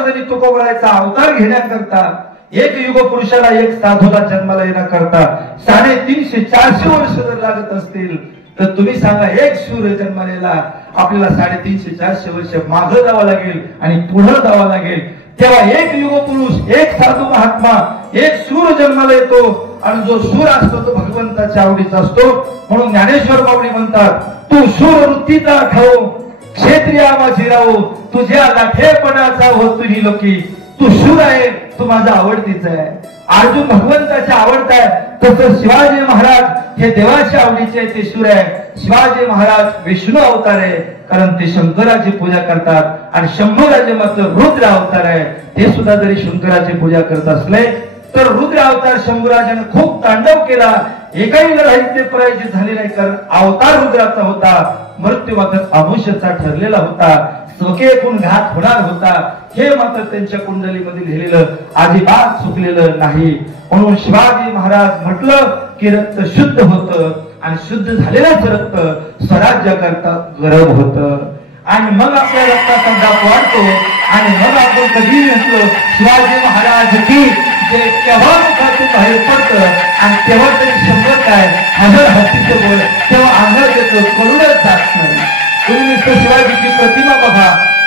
महाराजांनी तुकोबरायचा अवतार घेण्याकरता एक युग पुरुषाला एक साधूला जन्माला येण्याकरता 350-400 वर्ष जर लागत असतील तर तुम्ही सांगा एक शूर जन्माला आपल्याला 350-400 वर्ष मागे जावं लागेल आणि पुढे जावं लागेल। तेव्हा एक युग पुरुष एक साधू महात्मा एक शूर जन्माला येतो आणि जो शूर असतो तो भगवंताच्या आवडीचा असतो। म्हणून ज्ञानेश्वर माऊली म्हणतात तू शूर वृत्तीचा ठाऊ क्षेत्रीय माझीराव तुझ्या लाठेपणाचा हो तुझी लोकी तू शूर आहे तू माझा आवडतीचा आहे। अर्जुन भगवंताच्या आवडता आहे तसं शिवाजी महाराज हे देवाच्या आवडीचे ते शूर आहे। शिवाजी महाराज विष्णू अवतार आहे कारण ते शंकराची पूजा करतात आणि शंभूराजे मात्र रुद्र अवतार आहे। ते सुद्धा जरी शंकराची पूजा करत असले तर रुद्र अवतार शंभूराजाने खूप तांडव केला एकाही लढाईत ते पराजित झाले नाही कारण अवतार रुद्राचा होता मृत्यू मात्र अमुष्याचा ठरलेला होता स्वकीयकून घात होणार होता हे मात्र त्यांच्या कुंडलीमध्ये लिहिलेलं अजिबात चुकलेलं नाही। म्हणून शिवाजी महाराज म्हटलं की रक्त शुद्ध होतं आणि शुद्ध झालेलंच रक्त स्वराज्याकरता गरम होतं आणि मग आपल्या रक्ताचा दाब वाढतो आणि मग आपण कधी म्हटलो शिवाजी महाराज की जे केव्हा मुखातून बाहेर पडतं आणि तेव्हा तरी 100 काय 1000 हत्तीचं बोल तेव्हा अंगात येतो कळूनच जात नाही। तुम्ही नुसतं शिवाजीची प्रतिमा बघा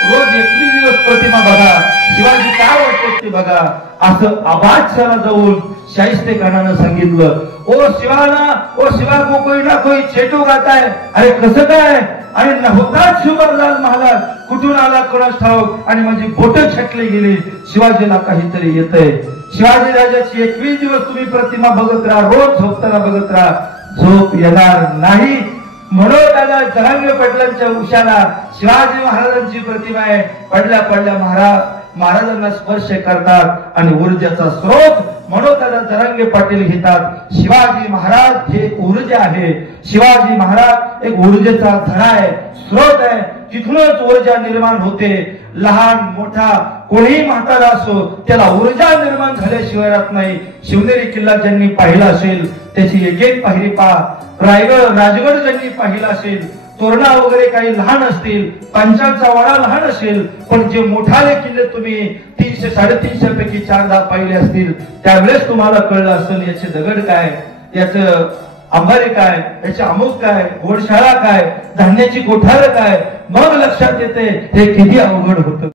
रोज 21 दिवस प्रतिमा बघा शिवाजी काय वाटतो ते बघा असं आबादशाला जाऊन शाहिस्ते खानानं सांगितलं ओ शिवा को कोई ना कोई छेटू गाता है अरे कसं काय आणि नव्हताच शुभरलाल महाराज कुठून आला कोणास ठाऊक आणि माझी बोट छटली गेली शिवाजीला काहीतरी येतंय। शिवाजी राजाची 21 दिवस तुम्ही प्रतिमा बघत राहा रोज झोपताना बघत राहा झोप येणार नाही। म्हणून दादा जरांगे पाटलांच्या उशाला शिवाजी महाराजांची प्रतिमा आहे पडल्या महाराजांना स्पर्श करतात आणि ऊर्जेचा स्रोत म्हणून दादा जरांगे पाटील घेतात शिवाजी महाराज हे ऊर्जा आहे। शिवाजी महाराज एक ऊर्जेचा धडा आहे स्रोत आहे तिथूनच ऊर्जा निर्माण होते। लहान मोठा कोणीही म्हातारा असो त्याला ऊर्जा निर्माण झाल्याशिवाय राहत नाही। शिवनेरी किल्ला ज्यांनी पाहिला असेल त्याची एक पायरी राजगड ज्यांनी पाहिला असेल तोरणा वगैरे काही लहान असतील पंचालचा वाडा लहान असेल पण जे मोठाले किल्ले तुम्ही 300-350 पैकी 4-10 पाहिले असतील त्यावेळेस तुम्हाला कळलं असेल याचे दगड काय याचं अंबारी काय याचे अमुक काय घोडशाळा काय धान्याची कोठार काय मग लक्षात येते हे किती अवघड होतं।